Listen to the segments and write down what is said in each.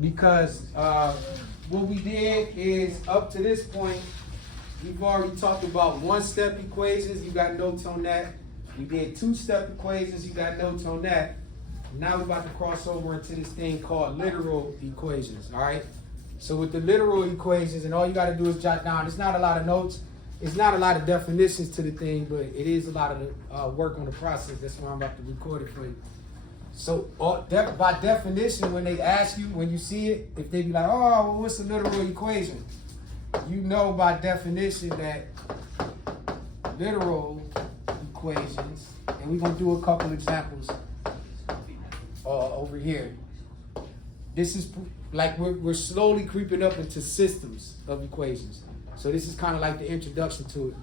because what we did is up to this point, we've already talked about one-step equations, you got notes on that. We did two-step equations, you got notes on that. Now we're about to cross over into this thing called literal equations, all right? So with the literal equations, and all you gotta do is jot down, it's not a lot of notes, it's not a lot of definitions to the thing, but it is a lot of work on the process. That's why I'm about to record it for you. So by definition, when they ask you, when you see it, if they be like, oh, well, what's a literal equation? You know by definition that literal equations, and we're gonna do a couple examples over here. This is like we're slowly creeping up into systems of equations. So this is kind of like the introduction to it.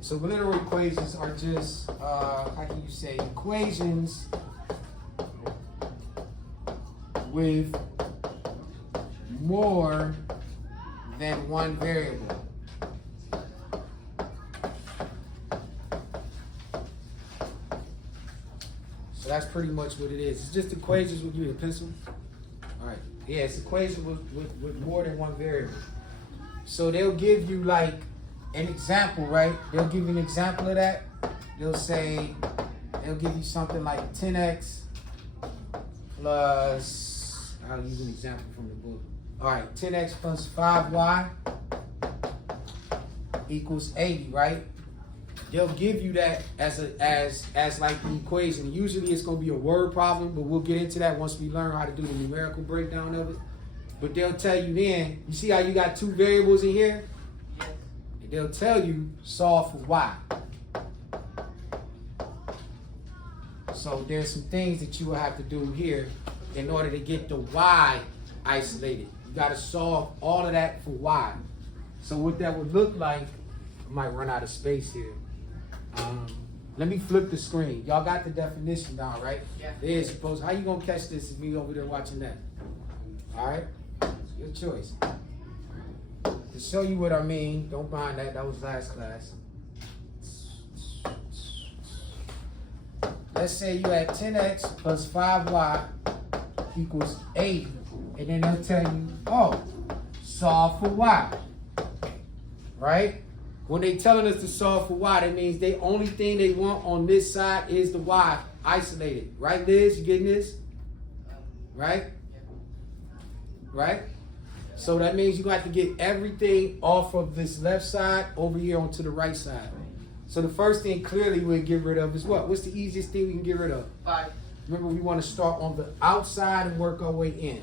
So literal equations are just, how can you say, equations with more than one variable. So that's pretty much what it is. It's just equations with you a pencil. All right. Yeah, it's equations with more than one variable. So they'll give you like an example, right? They'll give you an example of that. They'll give you something like 10x plus, I'll use an example from the book. All right, 10x plus 5y equals 80, right? They'll give you that as like the equation. Usually it's gonna be a word problem, but we'll get into that once we learn how to do the numerical breakdown of it. But they'll tell you then, you see how you got two variables in here? Yes. And they'll tell you solve for y. So there's some things that you will have to do here in order to get the y isolated. You gotta solve all of that for y. So what that would look like, I might run out of space here. Let me flip the screen. Y'all got the definition down, right? Yeah. There's supposed, how you gonna catch this if me over there watching that? All right, your choice. To show you what I mean, don't mind that, that was last class. Let's say you had 10x plus 5y equals 80. And then they'll tell you, oh, solve for y, right? When they telling us to solve for y, that means the only thing they want on this side is the y isolated. Right, Liz? You getting this? Right? Right? So that means you have to get everything off of this left side over here onto the right side. So the first thing clearly we'll get rid of is what? What's the easiest thing we can get rid of? 5. Remember, we want to start on the outside and work our way in.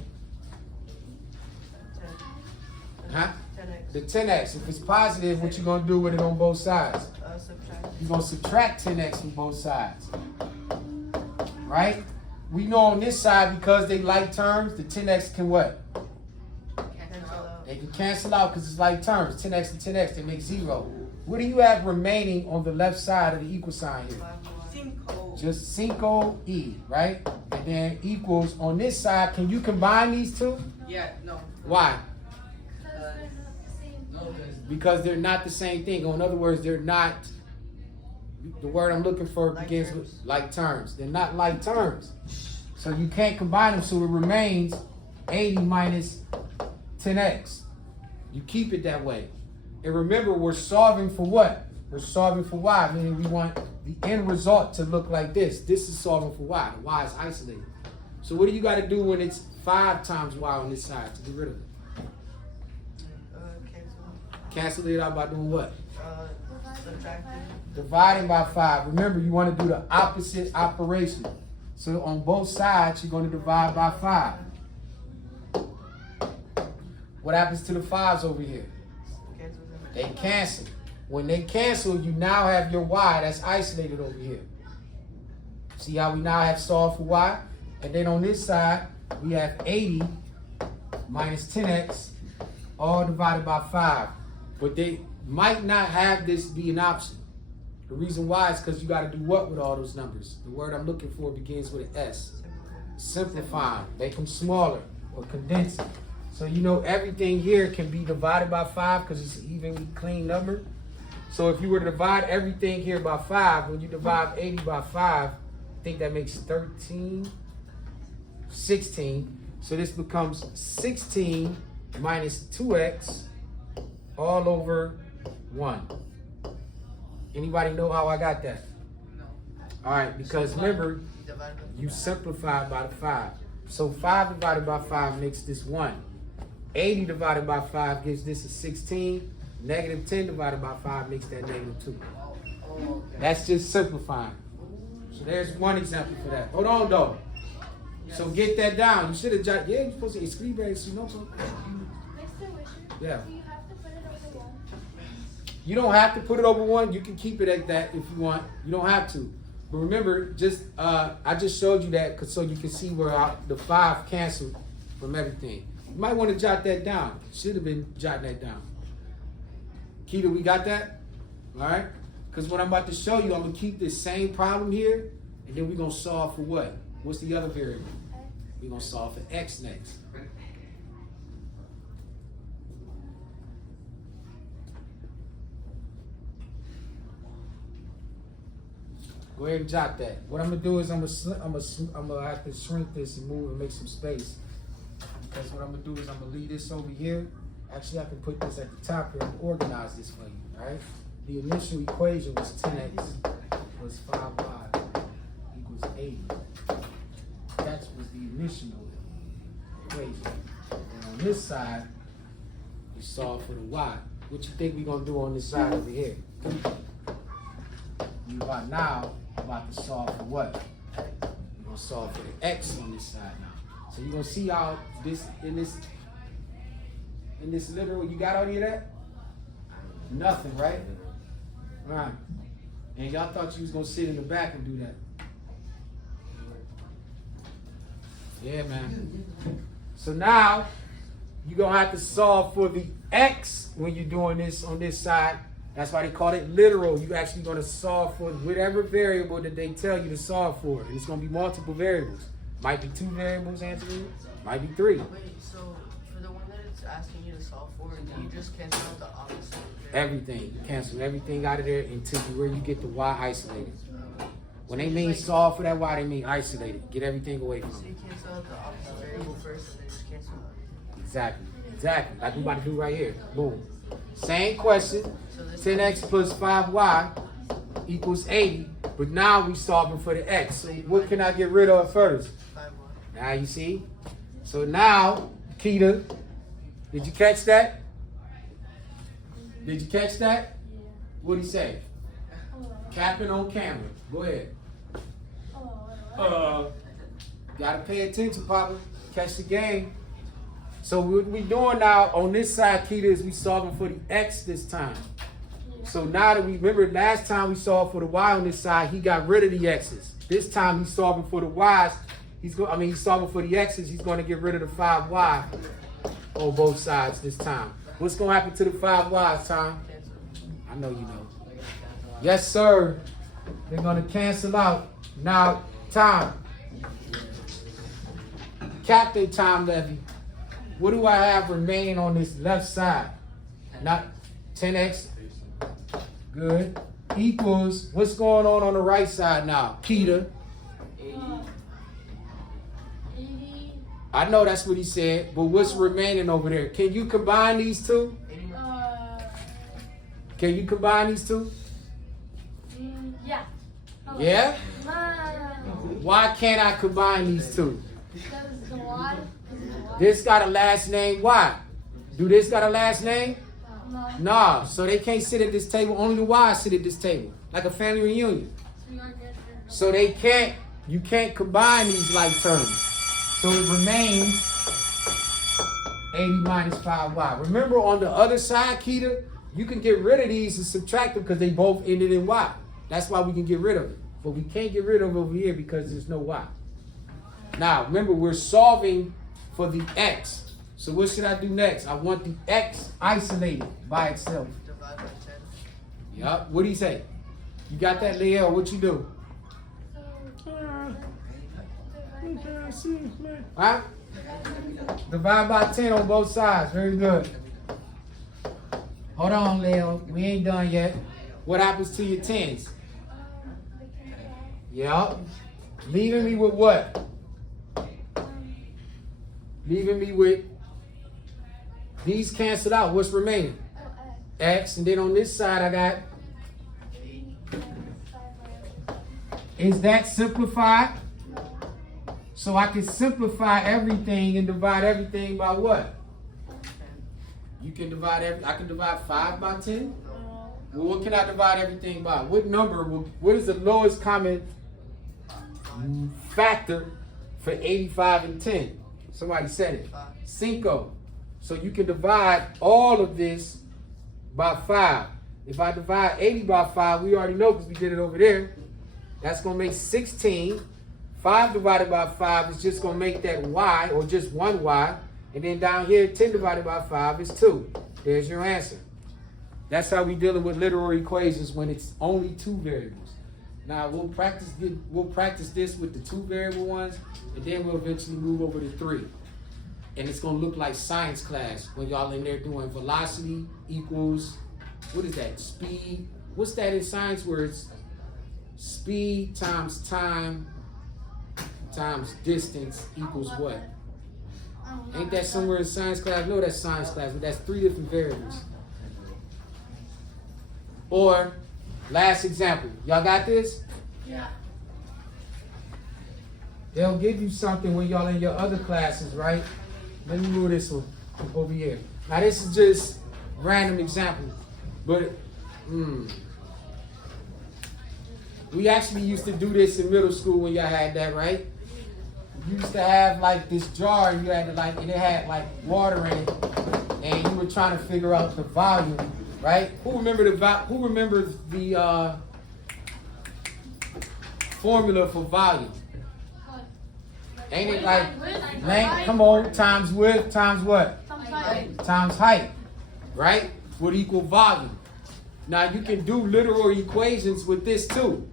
10. Huh? 10x. The 10x. If it's positive, what you going to do with it on both sides? Subtract. You're going to subtract 10x from both sides. Right? We know on this side, because they like terms, the 10x can what? They can cancel out because it's like terms. 10x and 10x, they make 0. What do you have remaining on the left side of the equal sign here? 5. Just 5e, right? And then equals on this side. Can you combine these two? Yeah, no. Why? Because they're not the same thing. Or in other words, they're not, the word I'm looking for begins with like terms. They're not like terms. So you can't combine them, so it remains 80 minus 10x. You keep it that way. And remember, we're solving for what? We're solving for y, meaning we want the end result to look like this. This is solving for y. The y is isolated. So what do you got to do when it's 5 times y on this side to get rid of it? Cancel it out by doing what? Subtracting. Dividing by 5. Remember, you want to do the opposite operation. So on both sides, you're going to divide by 5. What happens to the 5s over here? They cancel. When they cancel, you now have your y that's isolated over here. See how we now have solved for y? And then on this side, we have 80 minus 10x, all divided by 5. But they might not have this be an option. The reason why is because you got to do what with all those numbers? The word I'm looking for begins with an S. Simplify them, make them smaller, or condense them. So you know everything here can be divided by 5 because it's an even, clean number. So if you were to divide everything here by 5, when you divide 80 by 5, I think that makes 13, 16. So this becomes 16 minus 2x all over 1. Anybody know how I got that? No. All right, because remember, you simplified by the 5. So 5 divided by 5 makes this 1. 80 divided by 5 gives this a 16. Negative 10 divided by 5 makes that negative 2. That's just simplifying. So there's one example for that. Hold on, though. So get that down. You should have jotted. Yeah, you're supposed to exclude that. You know something? Yeah. Do you have to put it over 1? You don't have to put it over 1. You can keep it at that if you want. You don't have to. But remember, I just showed you that so you can see where the 5 canceled from everything. You might want to jot that down. Should have been jotting that down. Keita, we got that? All right? Because what I'm about to show you, I'm going to keep this same problem here, and then we're going to solve for what? What's the other variable? We're going to solve for x next. Go ahead and jot that. What I'm gonna do is I'm gonna have to shrink this and move and make some space. Because what I'm gonna do is I'm gonna leave this over here. Actually, I can put this at the top here and organize this for you. All right? The initial equation was 10x plus 5y equals 80. That was the initial equation. And on this side, we solve for the y. What you think we're gonna do on this side over here? Now, I'm about to solve for what? We're gonna solve for the x on this side now. So you're gonna see how this in this literal, you got any of that? Nothing, right? All right. And y'all thought you was gonna sit in the back and do that. Yeah, man. So now you're gonna have to solve for the x when you're doing this on this side. That's why they call it literal. You're actually going to solve for whatever variable that they tell you to solve for. And it's going to be multiple variables. Might be 2 variables answering, might be 3. Wait, so for the one that it's asking you to solve for, do you just cancel out the opposite? Everything. Cancel everything out of there until where you get the y isolated. When they mean solve for that y, they mean isolated. Get everything away from So it. you cancel out the opposite variable first and then just cancel out everything. Exactly. Exactly. Like we about to do right here. Boom. Same question. 10x plus 5y equals 80. But now we solving for the x. So what can I get rid of first? 5y. Now you see? So now, Keita, did you catch that? Did you catch that? Yeah. What'd he say? Capping on camera. Go ahead. Gotta pay attention, Papa. Catch the game. So what we doing now on this side, Keita, is we solving for the x this time. So now that we remember last time we solved for the y on this side, he got rid of the x's. This time he's solving for the y's. He's solving for the x's. He's going to get rid of the 5y on both sides this time. What's going to happen to the 5y's, Tom? I know you know. Yes, sir. They're going to cancel out. Now, Tom. Captain Tom Levy. What do I have remaining on this left side? Not 10x. Good. Equals, what's going on the right side now? Keita. 80. I know that's what he said, but what's remaining over there? Can you combine these two? Can you combine these two? Yeah. Yeah? No. Why can't I combine these two? Because the Y. This got a last name, why? Do this got a last name? No. Nah, so they can't sit at this table. Only the Y's sit at this table, like a family reunion. So they can't, you can't combine these like terms. So it remains 80 minus 5y. Remember on the other side, Keita, you can get rid of these and subtract them because they both ended in y. That's why we can get rid of it. But we can't get rid of it over here because there's no y. Now, remember, we're solving for the x. So what should I do next? I want the x isolated by itself. Divide by 10. Yup. What do you say? You got that, Leah? What you do? Huh? Divide by 10 on both sides. Very good. Hold on, Leo. We ain't done yet. What happens to your 10s? Yup. Leaving me with what? leaving me with these canceled out. What's remaining? X, and then on this side I got. Is that simplified? So I can simplify everything and divide everything by what? You can divide I can divide 5 by 10? Well, what can I divide everything by? What number, what is the lowest common factor for 85 and 10? Somebody said it. 5. So you can divide all of this by 5. If I divide 80 by 5, we already know because we did it over there. That's going to make 16. 5 divided by 5 is just going to make that y, or just 1 y. And then down here, 10 divided by 5 is 2. There's your answer. That's how we dealing with literal equations when it's only 2 variables. Now we'll practice this with the 2 variable ones, and then we'll eventually move over to 3. And it's gonna look like science class when y'all in there doing velocity equals, what is that? Speed. What's that in science where it's speed times time times distance equals what? Ain't that somewhere in science class? No, that's science class, but that's 3 different variables. Or, last example. Y'all got this? Yeah. They'll give you something when y'all in your other classes, right? Let me move this one over here. Now this is just random example, but we actually used to do this in middle school when y'all had that, right? You used to have like this jar, and you had to like, and it had like water in it, and you were trying to figure out the volume, right? Who remembers the formula for volume? Ain't it like length, come on, times width, times what? Times height, right? Would equal volume. Now you can do literal equations with this too.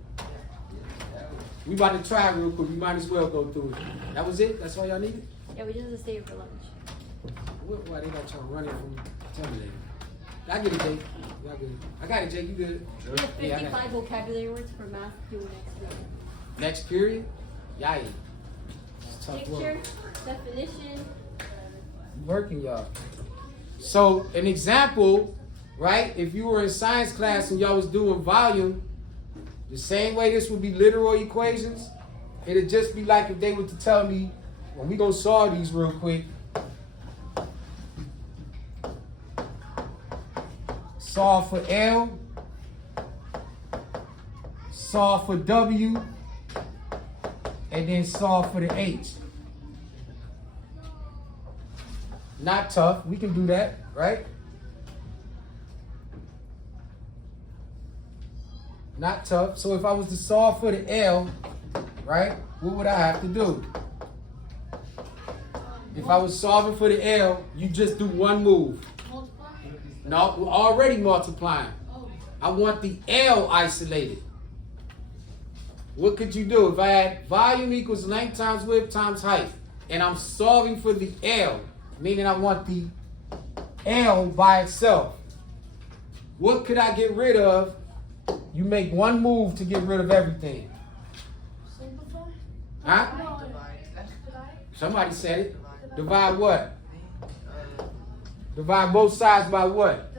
We about to try it real quick. We might as well go through it. That was it? That's all y'all needed? Yeah, we just have to stay here for lunch. Why they got y'all running from Terminator? I get it, Jake. Y'all good. I got it, Jake. You good? We have Yeah, I 55 got it. vocabulary words for math due next week. Next period? Yay. It's tough Picture, work. definition. You working, y'all. So, an example, right? If you were in science class and y'all was doing volume, the same way this would be literal equations, it'd just be like if they were to tell me, well, we gonna solve these real quick. Solve for L, solve for W, and then solve for the H. Not tough, we can do that, right? Not tough. So if I was to solve for the L, right, what would I have to do? If I was solving for the L, you just do one move. No, we're already multiplying. I want the L isolated. What could you do? If I had volume equals length times width times height, and I'm solving for the L, meaning I want the L by itself, what could I get rid of? You make one move to get rid of everything. Simplify? Huh? Divide. Somebody said it. Divide what? Divide both sides by what?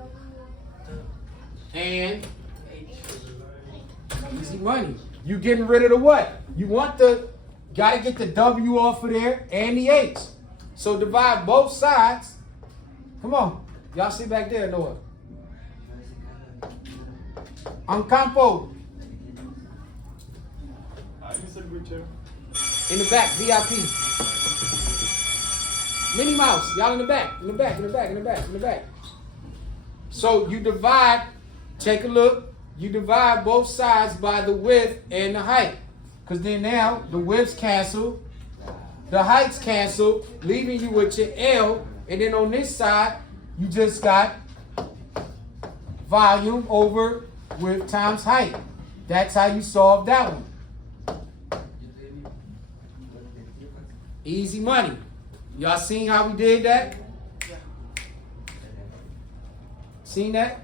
And easy money. You getting rid of the what? You want gotta get the W off of there and the H. So divide both sides. Come on. Y'all see back there, Noah. On Campo. In the back, VIP. Minnie Mouse, y'all in the back, in the back, in the back, in the back, in the back. So you divide, take a look, you divide both sides by the width and the height. Because then now the widths cancel, the heights cancel, leaving you with your L. And then on this side, you just got volume over width times height. That's how you solve that one. Easy money. Y'all seen how we did that? Seen that?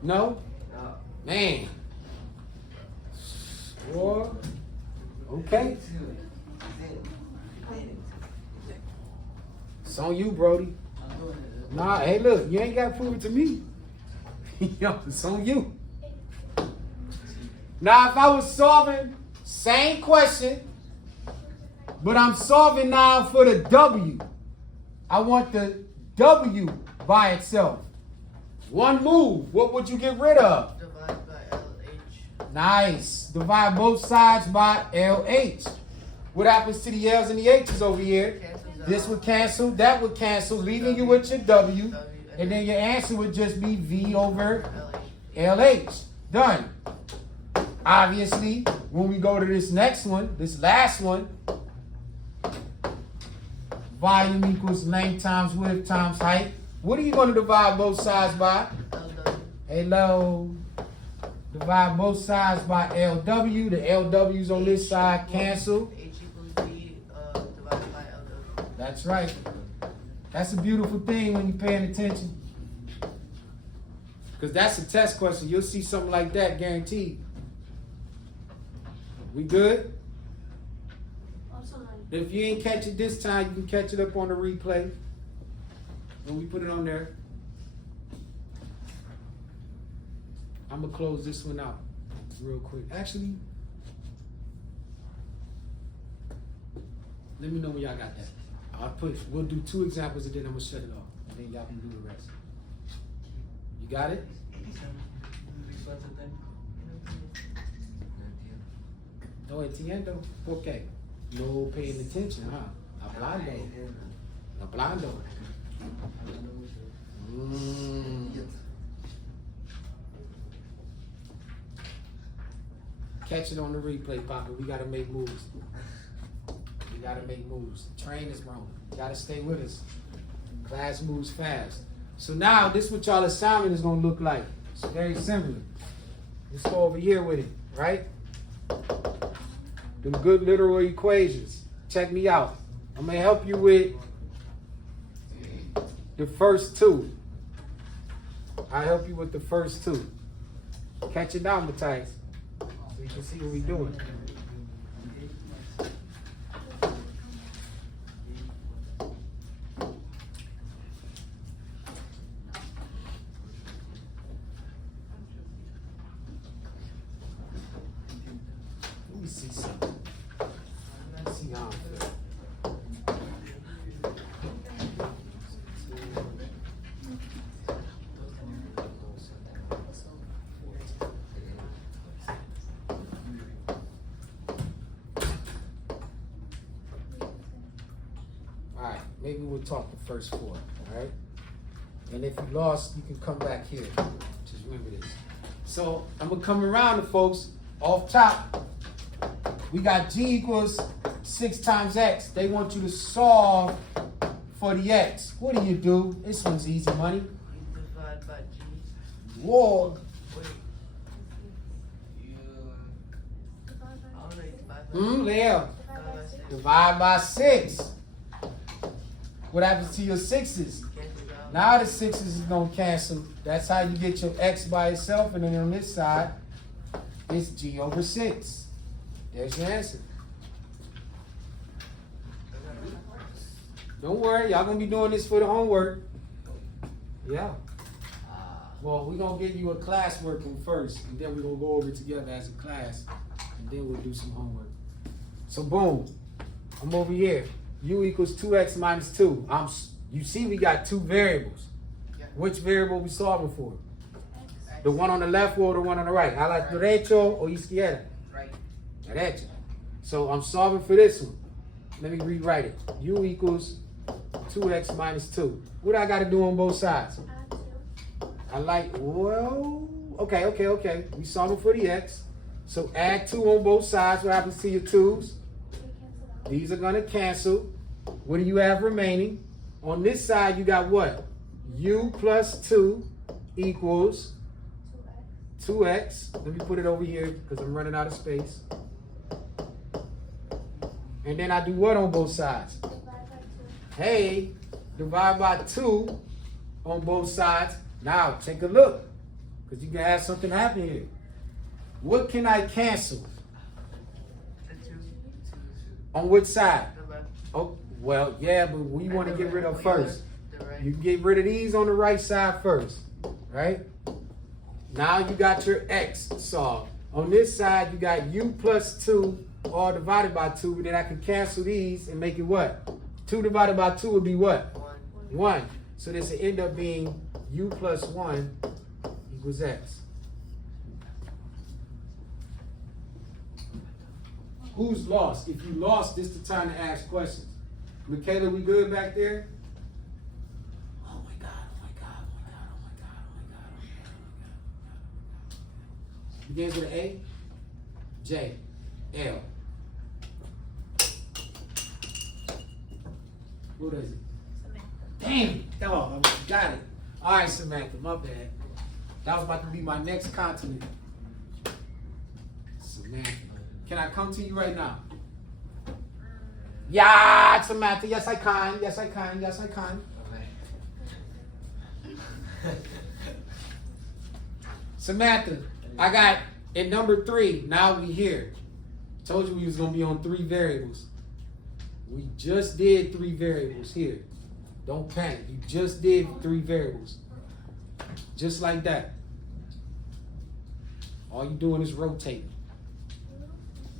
No? Man. Boy. Okay. It's on you, Brody. Nah, hey, look, you ain't got to prove it to me. Yo, it's on you. Now, if I was solving same question, but I'm solving now for the W. I want the W by itself. One move. What would you get rid of? Divide by LH. Nice. Divide both sides by LH. What happens to the L's and the H's over here? Cancels This out. would cancel, that would cancel, leaving you with your W. And then your answer would just be V over LH. LH. Done. Obviously, when we go to this next one, this last one, volume equals length times width times height. What are you going to divide both sides by? LW. Hello. Divide both sides by LW. The LW's on this side cancel. H equals V divided by LW. That's right. That's a beautiful thing when you're paying attention. Because that's a test question. You'll see something like that guaranteed. We good? Also, like, If you ain't catch it this time, you can catch it up on the replay. When we put it on there. I'm going to close this one out real quick. Actually, let me know when y'all got that. We'll do 2 examples and then I'm going to shut it off. And then y'all can do the rest. You got it? No entiendo. Okay. No paying attention, huh? Hablando. Hablando. Catch it on the replay, Papa. We gotta make moves. We gotta make moves. Train is wrong. You gotta stay with us. Class moves fast. So now, this is what y'all assignment is gonna look like. It's very similar. Let's go over here with it, right? Them good literal equations. Check me out. I'm gonna help you with the first 2. I'll help you with the first 2. Catch it down, Matthias. So you can see what we're doing. Let me see something. Let's see how I feel. Alright, maybe we'll talk the first 4, alright? And if you lost, you can come back here. Just remember this. So, I'm gonna come around to folks off top. We got G equals 6 times X. They want you to solve for the X. What do? This one's easy money. Divide by G. Whoa. Wait. I don't know. Divide by Leo. Divide by 6. Divide by 6. What happens to your 6s? Cancels out. Now the 6s is gonna cancel. That's how you get your X by itself, and then on this side, it's G over 6. There's your answer. Don't worry, y'all gonna be doing this for the homework. Yeah. Well, we're gonna give you a classwork one first, and then we're gonna go over it together as a class, and then we'll do some homework. So boom, I'm over here. U equals 2x minus 2. You see we got 2 variables. Yeah. Which variable we solving for? The one on the left or the one on the right? A la derecho or izquierda? Right. Derecha. So I'm solving for this one. Let me rewrite it. U equals 2x minus 2. What I got to do on both sides? I like, well, okay. We solving for the x. So add 2 on both sides. What happens to your 2's? These are going to cancel. What do you have remaining? On this side, you got what? U plus 2 equals 2x. Let me put it over here because I'm running out of space. And then I do what on both sides? Hey, divide by 2 on both sides. Now, take a look, because you can have something happen here. What can I cancel? The 2. On which side? The left. Oh, Well, yeah, but we want to get rid of first. The right. You can get rid of these on the right side first, right? Now you got your x solved. On this side, you got u plus 2 all divided by 2. Then I can cancel these and make it what? 2 divided by 2 would be what? 1. So this will end up being u plus 1 equals x. Who's lost? If you lost, this is the time to ask questions. Michaela, we good back there? Oh my God, oh my God, oh my God, oh my God, oh my God, oh my God, oh my God. Begins with an A, J, L. What is it? Damn, dog, I got it. All right, Samantha, my bad. That was about to be my next continent. Samantha. Can I come to you right now? Yeah, Samantha. Yes, I can. Yes, I can. Yes, I can. Samantha, I got in number 3. Now we here. Told you we was gonna be on 3 variables. We just did 3 variables here. Don't panic. You just did 3 variables. Just like that. All you doing is rotating.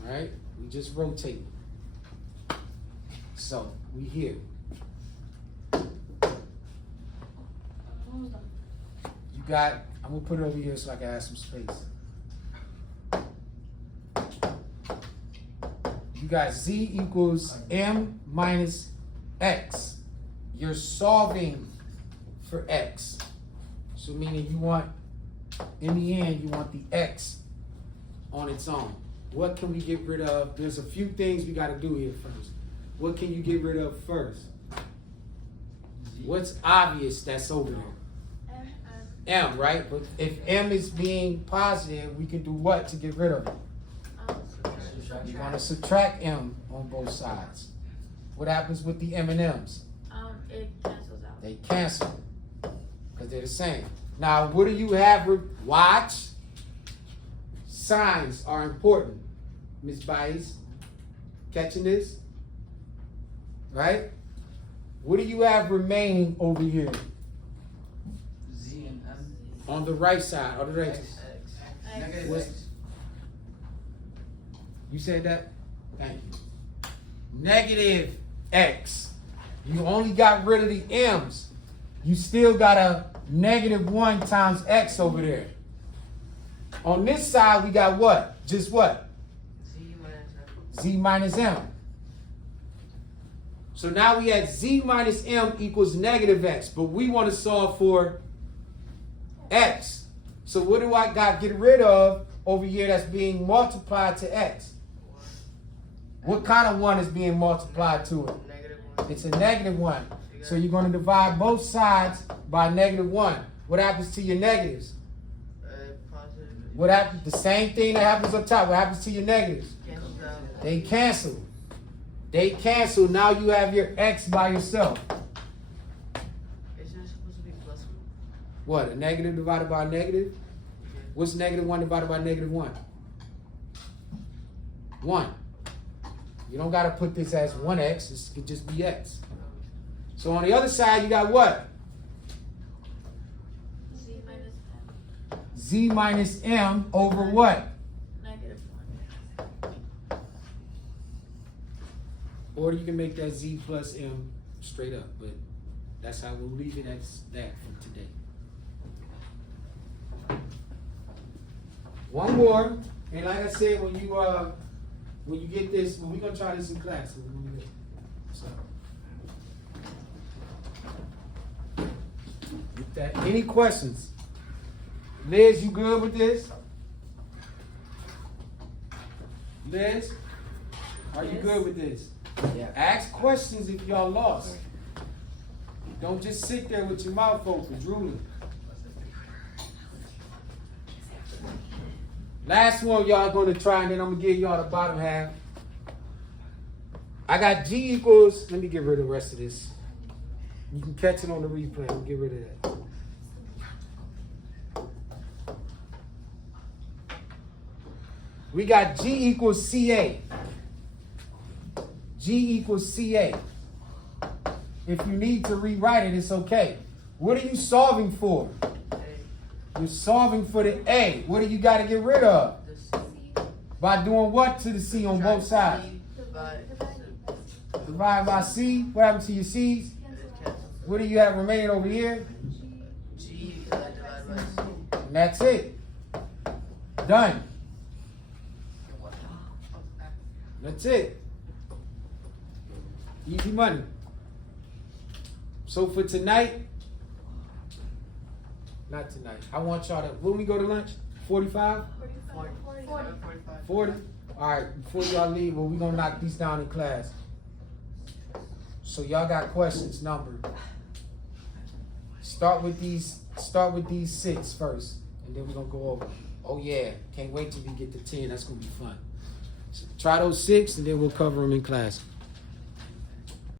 All right? We just rotating. So, we here. You got, I'm going to put it over here so I can have some space. You got z equals m minus x. You're solving for x. So meaning you want, in the end, you want the x on its own. What can we get rid of? There's a few things we got to do here first. What can you get rid of first? What's obvious that's over there? M, right? But if M is being positive, we can do what to get rid of it? You're going to subtract M on both sides. What happens with the M&M's? It cancels out. They cancel because they're the same. Now, what do you have? Watch. Signs are important. Miss Bice, catching this? Right? What do you have remaining over here? Z and M. On the right side, on the right. X. Negative What's- X. You said that? Thank you. Negative x. You only got rid of the m's. You still got a -1 times x over there. On this side, we got what? Just what? Z minus M. Z minus m. So now we had z minus m equals -x, but we want to solve for x. So what do I got to get rid of over here that's being multiplied to x? What kind of 1 is being multiplied to it? -1. It's a -1. So you're going to divide both sides by -1. What happens to your negatives? Positive. What happens? The same thing that happens up top. What happens to your negatives? Cancels out. They cancel. They cancel. Now you have your x by yourself. Isn't it supposed to be +1? What? A negative divided by a negative? What's -1 divided by -1? 1. You don't got to put this as 1x. This could just be x. So on the other side, you got what? Z minus M. Z minus m over what? -1. Or you can make that z plus m straight up. But that's how we'll leave it as that from today. One more. And like I said, when you get this, we're going to try this in class. So we're gonna do it. So. With that, any questions? Liz, you good with this? Liz, are you Yes. good with this? Yeah. Ask questions if y'all lost. Don't just sit there with your mouth open, drooling. Last one y'all gonna try, and then I'm gonna give y'all the bottom half. I got G equals, let me get rid of the rest of this. You can catch it on the replay. We'll get rid of that. We got G equals CA. G equals CA. If you need to rewrite it, it's okay. What are you solving for? A. You're solving for the A. What do you got to get rid of? The C. By doing what to the C on both sides? Divide by C. What happened to your C's? What do you have remaining over here? G divided by C. And that's it. Done. That's it. Easy money. So for tonight, not tonight. I want y'all to, when we go to lunch? 45? 40? All right, before y'all leave, well, we're going to knock these down in class. So y'all got questions numbered. Start with these 6 first, and then we're going to go over. Oh yeah, can't wait till we get to 10. That's going to be fun. So try those 6, and then we'll cover them in class.